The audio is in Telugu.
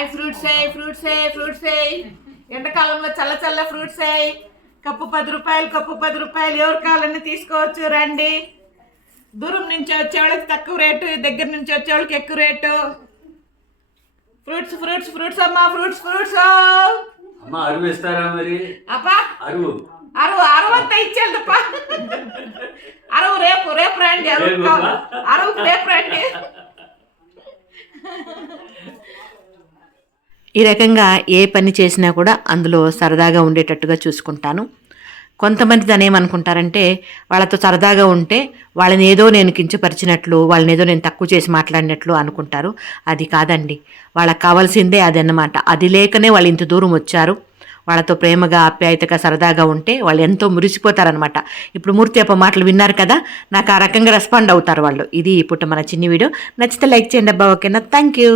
హాయ్ ఫ్రూట్స్ ఏ ఫ్రూట్స్ ఏ ఫ్రూట్స్ ఏ ఎండాకాలంలో చల్ల చల్ల ఫ్రూట్స్ ఏ కప్పు పది రూపాయలు కప్పు పది రూపాయలు. ఎవరు కావాలన్నీ తీసుకోవచ్చు? రండి. దూరం నుంచి వచ్చేవాళ్ళకి తక్కువ రేటు దగ్గర నుంచి వచ్చేవాళ్ళకి ఎక్కువ రేటు. ఫ్రూట్స్ ఫ్రూట్స్ ఫ్రూట్స్ అమ్మా ఫ్రూట్స్ ఫ్రూట్స్ అమ్మ అరువు ఇస్తారా మరి? అబ్బా. అరువు. అరువు అరువు అంతా ఇచ్చేదప్ప అరువు రేపు రేపు రండి. అరువు రేపు రండి. ఈ రకంగా ఏ పని చేసినా కూడా అందులో సరదాగా ఉండేటట్టుగా చూసుకుంటాను. కొంతమంది దాని ఏమనుకుంటారంటే వాళ్ళతో సరదాగా ఉంటే వాళ్ళని ఏదో నేను కించపరిచినట్లు వాళ్ళని ఏదో నేను తక్కువ చేసి మాట్లాడినట్లు అనుకుంటారు. అది కాదండి. వాళ్ళకి కావాల్సిందే అదన్నమాట. అది లేకనే వాళ్ళు ఇంత దూరం వచ్చారు. వాళ్ళతో ప్రేమగా ఆప్యాయతగా సరదాగా ఉంటే వాళ్ళు ఎంతో మురిసిపోతారనమాట ఇప్పుడు మూర్తి అప్ప మాటలు విన్నారు కదా నాకు ఆ రకంగా రెస్పాండ్ అవుతారు వాళ్ళు. ఇది ఇప్పుడు మన చిన్ని వీడియో. నచ్చితే లైక్ చేయండి అబ్బా ఓకేనా? Thank you